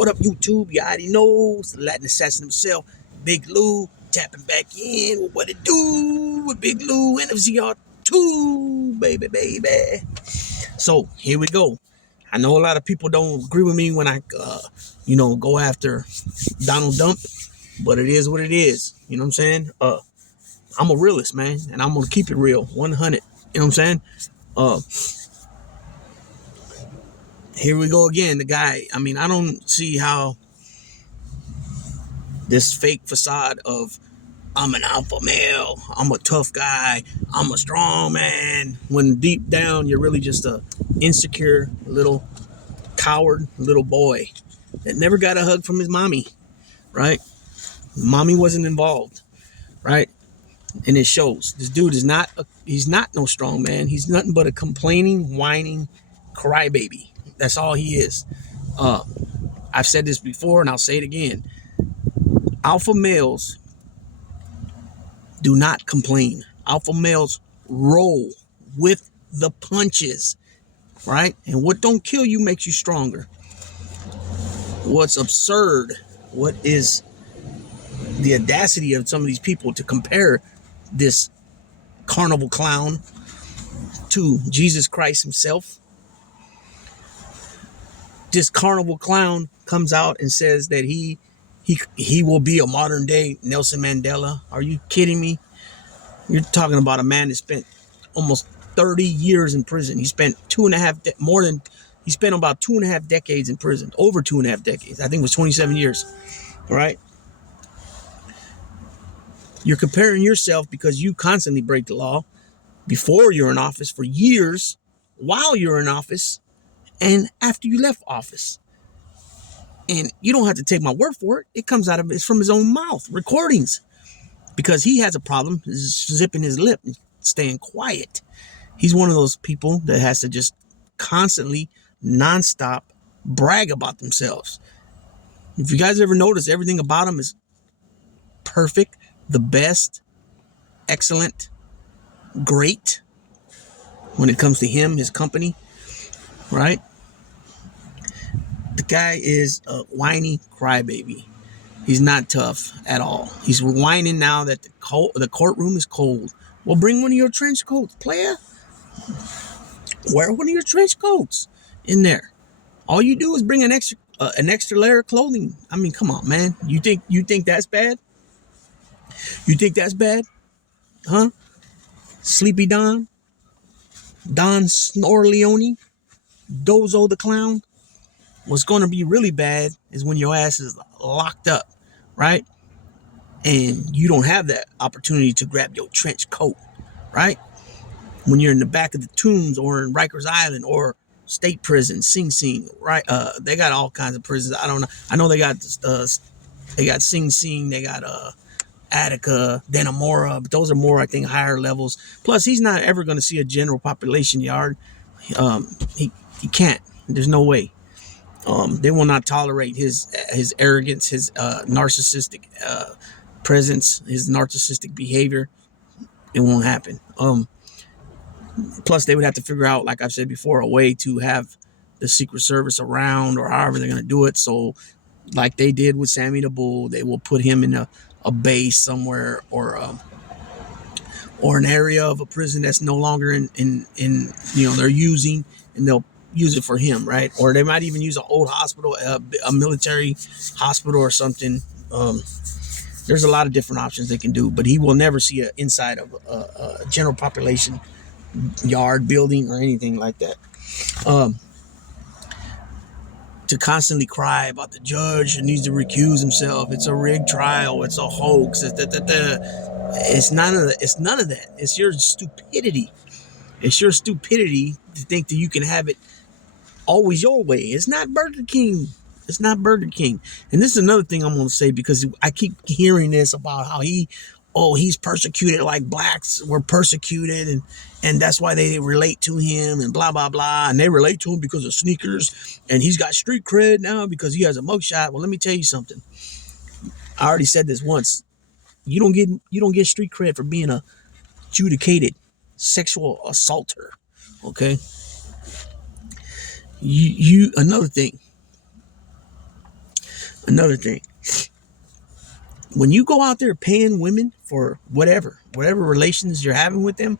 What up, YouTube? You already know. It's the Latin assassin himself, Big Lou, tapping back in with what it do with Big Lou and FCR2, baby. So here we go. I know a lot of people don't agree with me when I, go after Donald Dump, but it is what it is. You know what I'm saying? I'm a realist, man, and I'm gonna keep it real, 100. You know what I'm saying? Here we go again. The guy. I mean, I don't see how this fake facade of I'm an alpha male, I'm a tough guy, I'm a strong man, when deep down you're really just a insecure little coward little boy that never got a hug from his mommy, right? Mommy wasn't involved, right? And it shows. This dude is he's not no strong man. He's nothing but a complaining, whining crybaby. That's all he is. I've said this before and I'll say it again. Alpha males do not complain. Alpha males roll with the punches, right? And what don't kill you makes you stronger. What's absurd, what is the audacity of some of these people to compare this carnival clown to Jesus Christ himself. This carnival clown comes out and says that he will be a modern day Nelson Mandela. Are you kidding me? You're talking about a man that spent almost 30 years in prison. He spent he spent about 2.5 decades in prison, over 2.5 decades. I think it was 27 years, right? You're comparing yourself because you constantly break the law before you're in office, for years, while you're in office, and after you left office. And you don't have to take my word for it. It's from his own mouth, recordings, because he has a problem zipping his lip and staying quiet. He's one of those people that has to just constantly, nonstop brag about themselves. If you guys ever notice, everything about him is perfect, the best, excellent, great when it comes to him, his company, right? The guy is a whiny crybaby. He's not tough at all. He's whining now that the courtroom is cold. Well, bring one of your trench coats, player. Wear one of your trench coats in there. All you do is bring an extra layer of clothing. I mean, come on, man. You think that's bad? You think that's bad? Huh? Sleepy Don Snorleone, Dozo the Clown. What's going to be really bad is when your ass is locked up, right? And you don't have that opportunity to grab your trench coat, right? When you're in the back of the Tombs or in Rikers Island or state prison, Sing Sing, right? They got all kinds of prisons. I don't know. I know they got Sing Sing, they got Attica, Dannemora, but those are more, I think, higher levels. Plus, he's not ever going to see a general population yard. He can't. There's no way. They will not tolerate his arrogance, his narcissistic presence, his narcissistic behavior. It won't happen. Plus, they would have to figure out, like I've said before, a way to have the Secret Service around, or however they're going to do it. So, like they did with Sammy the Bull, they will put him in a base somewhere, or an area of a prison that's no longer in they're using, and they'll use it for him, right? Or they might even use an old hospital, a military hospital or something. There's a lot of different options they can do, but he will never see an inside of a general population yard, building, or anything like that. To constantly cry about the judge who needs to recuse himself. It's a rigged trial. It's a hoax. It's none of that. It's your stupidity. It's your stupidity to think that you can have it always your way. It's not Burger King. It's not Burger King. And this is another thing I'm going to say, because I keep hearing this about how he's persecuted like blacks were persecuted, and that's why they relate to him, and blah, blah, blah. And they relate to him because of sneakers, and he's got street cred now because he has a mugshot. Well, let me tell you something. I already said this once. You don't get street cred for being a adjudicated sexual assaulter. Okay? Another thing. Another thing, when you go out there paying women for whatever relations you're having with them,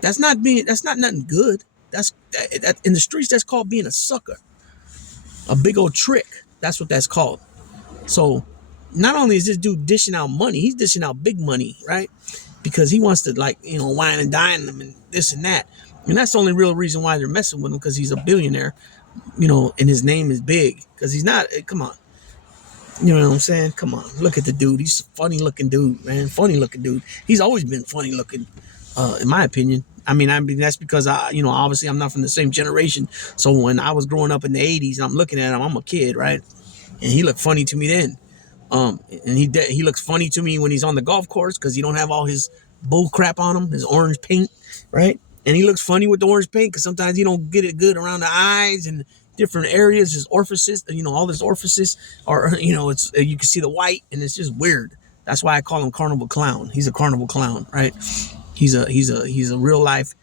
that's not nothing good. That in the streets, that's called being a sucker, a big old trick. That's what that's called. So not only is this dude dishing out money, he's dishing out big money, right? Because he wants to, like, wine and dine them and this and that. And that's the only real reason why they're messing with him, because he's a billionaire, and his name is big. Because he's not, come on. You know what I'm saying? Come on, look at the dude. He's a funny looking dude, man. Funny looking dude. He's always been funny looking, in my opinion. I mean, that's because obviously I'm not from the same generation. So when I was growing up in the 80s and I'm looking at him, I'm a kid, right? And he looked funny to me then. And he looks funny to me when he's on the golf course, because he don't have all his bull crap on him, his orange paint, right? And he looks funny with the orange paint because sometimes he don't get it good around the eyes and different areas, his orifices, all his orifices are, it's, you can see the white, and it's just weird. That's why I call him Carnival Clown. He's a carnival clown, right? He's a real life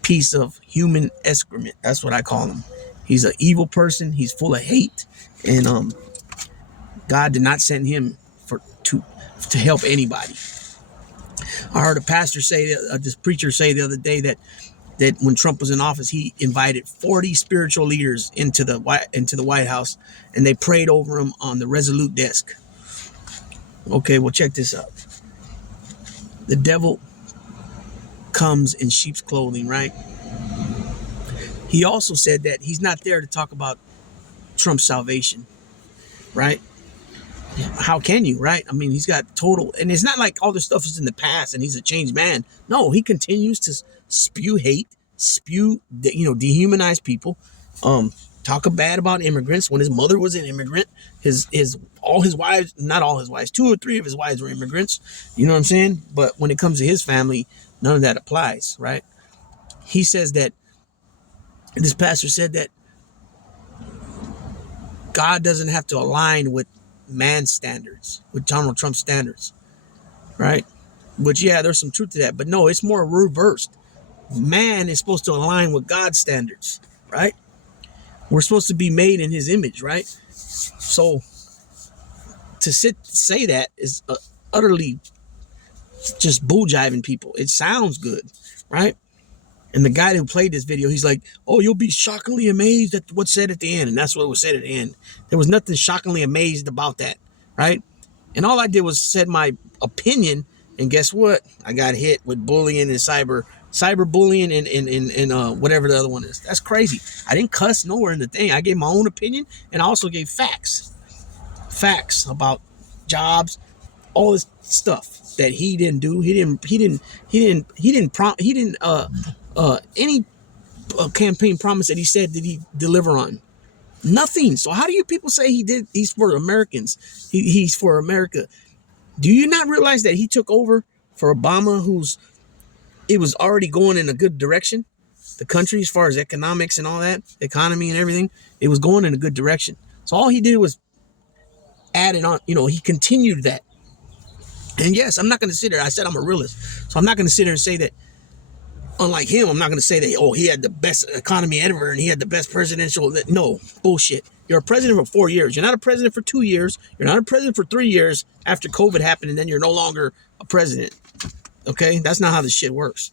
piece of human excrement. That's what I call him. He's an evil person. He's full of hate, and God did not send him to help anybody. I heard a pastor say, this preacher say the other day that when Trump was in office, he invited 40 spiritual leaders into the White House, and they prayed over him on the Resolute desk. Okay, well, check this out. The devil comes in sheep's clothing, right? He also said that he's not there to talk about Trump's salvation, right? How can you, right? I mean, he's got total, and it's not like all this stuff is in the past and he's a changed man. No, he continues to spew hate, dehumanize people, talk bad about immigrants when his mother was an immigrant. All his wives, not all his wives, 2 or 3 of his wives were immigrants. You know what I'm saying? But when it comes to his family, none of that applies, right? He says that, this pastor said that God doesn't have to align with man's standards, with Donald Trump's standards, right? Which, yeah, there's some truth to that, but no, it's more reversed. Man is supposed to align with God's standards, right? We're supposed to be made in his image, right? So to say that is utterly just bull jiving people. It sounds good, right? And the guy who played this video, he's like, oh, you'll be shockingly amazed at what's said at the end. And that's what was said at the end. There was nothing shockingly amazed about that, right? And all I did was said my opinion. And guess what? I got hit with bullying and cyberbullying and whatever the other one is. That's crazy. I didn't cuss nowhere in the thing. I gave my own opinion, and I also gave facts about jobs, all this stuff that he didn't do. He didn't any campaign promise that he said did he deliver on? Nothing. So how do you people say he did? He's for Americans. He's for America. Do you not realize that he took over for Obama, it was already going in a good direction? The country, as far as economics and all that, economy and everything, it was going in a good direction. So all he did was add it on. He continued that. And yes, I'm not going to sit there. I said I'm a realist. So I'm not going to sit there and say that, unlike him, I'm not going to say that, oh, he had the best economy ever and he had the best presidential. No, bullshit. You're a president for 4 years. You're not a president for 2 years. You're not a president for 3 years after COVID happened, and then you're no longer a president. Okay? That's not how this shit works.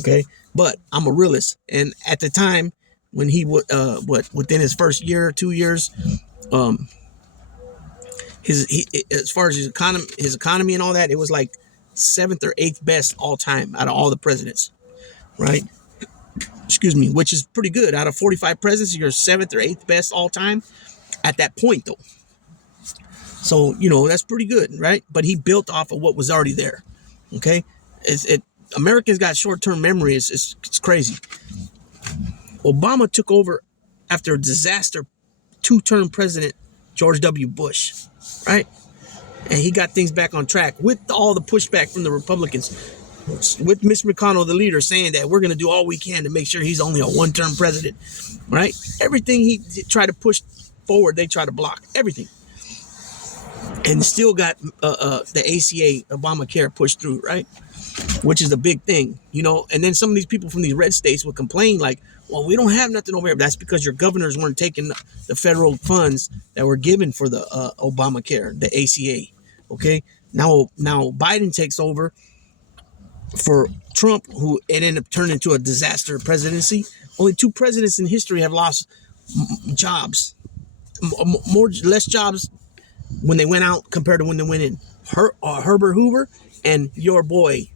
Okay? But I'm a realist. And at the time when he would, within his first year or 2 years, as far as his economy and all that, it was like 7th or 8th best all time out of all the presidents. Right? Excuse me, which is pretty good. Out of 45 presidents, you're 7th or 8th best all time at that point, though. So, that's pretty good, right? But he built off of what was already there. Okay? Americans got short-term memory. It's crazy. Obama took over after a disaster 2-term president, George W. Bush, right? And he got things back on track with all the pushback from the Republicans, with Mitch McConnell, the leader, saying that we're going to do all we can to make sure he's only a 1-term president, right? Everything he tried to push forward, they try to block everything. And still got the ACA, Obamacare, pushed through, right? Which is a big thing, And then some of these people from these red states would complain like, well, we don't have nothing over here. That's because your governors weren't taking the federal funds that were given for the Obamacare, the ACA. Okay, now Biden takes over for Trump, who it ended up turning into a disaster presidency. Only 2 presidents in history have lost jobs, less jobs when they went out compared to when they went in. Herbert Hoover and your boy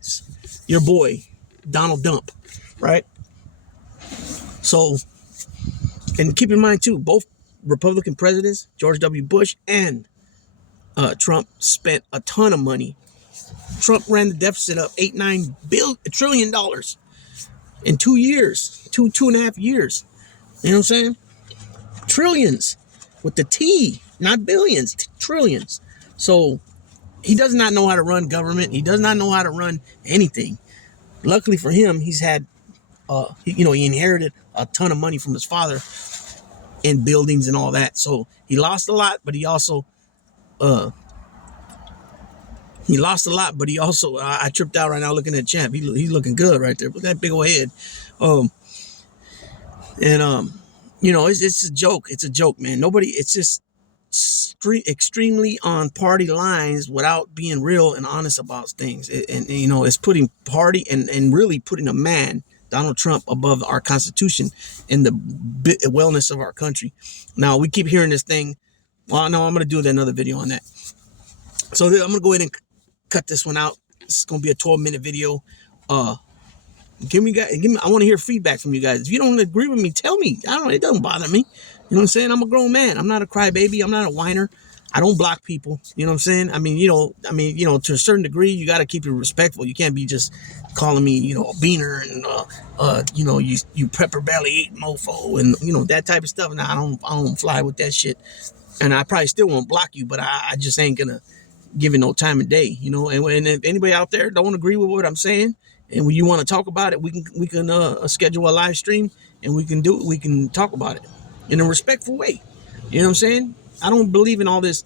Donald Trump, right? So, and keep in mind too, both Republican presidents, George W. Bush and Trump, spent a ton of money. Trump ran the deficit up $8-9 trillion in 2 years, 2.5 years. You know what I'm saying? Trillions with the T, not billions, trillions. So he does not know how to run government. He does not know how to run anything. Luckily for him, he's had, he inherited a ton of money from his father in buildings and all that. So he lost a lot, but he also, I tripped out right now looking at Champ. He's looking good right there with that big old head. It's a joke. It's a joke, man. It's just extremely on party lines without being real and honest about things. It's putting party and really putting a man, Donald Trump, above our Constitution and the wellness of our country. Now, we keep hearing this thing. Well, no, I'm going to do another video on that. So I'm going to go ahead and cut this one out. It's going to be a 12-minute video. Give me. I want to hear feedback from you guys. If you don't agree with me, tell me. It doesn't bother me. You know what I'm saying? I'm a grown man. I'm not a crybaby. I'm not a whiner. I don't block people. You know what I'm saying? To a certain degree, you got to keep it respectful. You can't be just calling me, a beaner and, you pepper belly eating mofo and, that type of stuff. Now, I don't fly with that shit. And I probably still won't block you, but I just ain't going to give it no time of day, and if anybody out there don't agree with what I'm saying, and when you want to talk about it, we can schedule a live stream and we can talk about it in a respectful way. You know what I'm saying? I don't believe in all this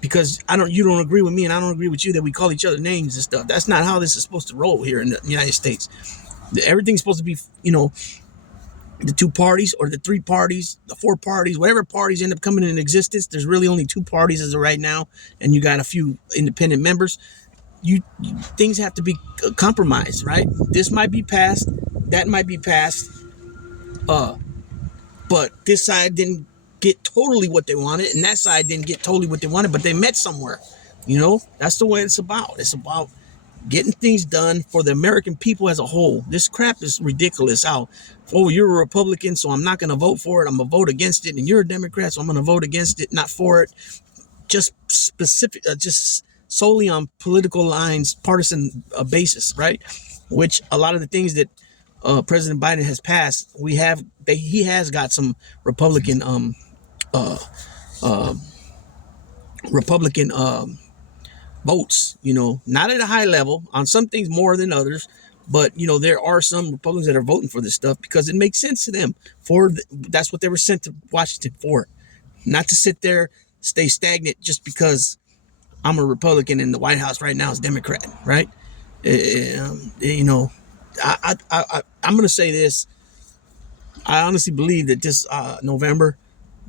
because you don't agree with me and I don't agree with you that we call each other names and stuff. That's not how this is supposed to roll here in the United States. Everything's supposed to be, the 2 parties or the 3 parties, the 4 parties, whatever parties end up coming in existence. There's really only 2 parties as of right now, and you got a few independent members. Things have to be compromised, right? This might be passed, that might be passed, but this side didn't get totally what they wanted, and that side didn't get totally what they wanted, but they met somewhere. That's the way it's about. It's about getting things done for the American people as a whole. This crap is ridiculous. You're a Republican, so I'm not going to vote for it. I'm going to vote against it. And you're a Democrat, so I'm going to vote against it, not for it. Just just solely on political lines, partisan basis, right? Which a lot of the things that President Biden has passed, he has got some Republican votes, not at a high level on some things more than others, but there are some Republicans that are voting for this stuff because it makes sense to them. That's what they were sent to Washington for, not to sit there, stay stagnant just because I'm a Republican and the White House right now is Democrat, right? I'm going to say this. I honestly believe that this November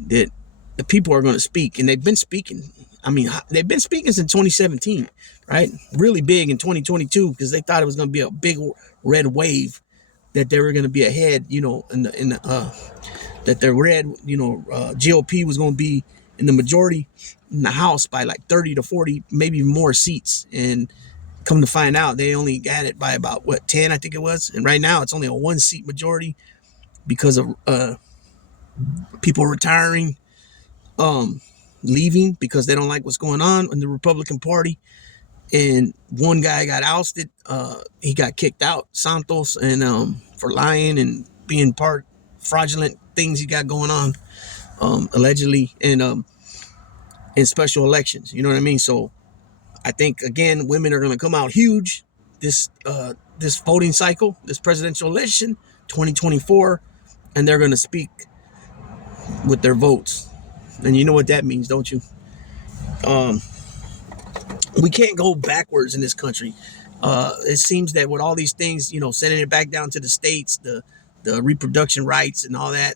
that the people are going to speak, and they've been speaking. They've been speaking since 2017, right? Really big in 2022 because they thought it was going to be a big red wave, that they were going to be ahead, that the red, GOP was going to be in the majority in the House by like 30 to 40, maybe more seats. And come to find out, they only got it by about 10, I think it was. And right now it's only a 1-seat majority because of people retiring, leaving because they don't like what's going on in the Republican Party. And one guy got ousted. He got kicked out, Santos, and for lying and being part fraudulent things he got going on, allegedly, and in special elections. You know what I mean? So I think again, women are going to come out huge this voting cycle, this presidential election, 2024, and they're going to speak with their votes. And you know what that means, don't you? We can't go backwards in this country. It seems that with all these things, sending it back down to the states, the the reproduction rights and all that.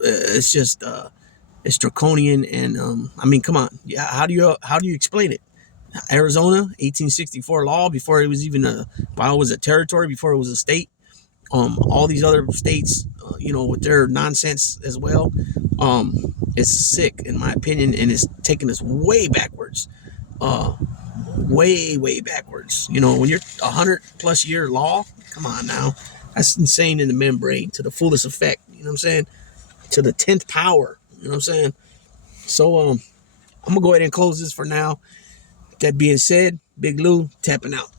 It's just it's draconian, and I mean, come on, yeah. How do you explain it? Arizona, 1864 law, before it was even while it was a territory, before it was a state. All these other states, with their nonsense as well. It's sick in my opinion, and it's taking us way backwards. Way backwards. When you're 100+ year law, come on now, that's insane in the membrane to the fullest effect. You know what I'm saying? To the 10th power. You know what I'm saying? So I'm gonna go ahead and close this for now. That being said, Big Lou tapping out.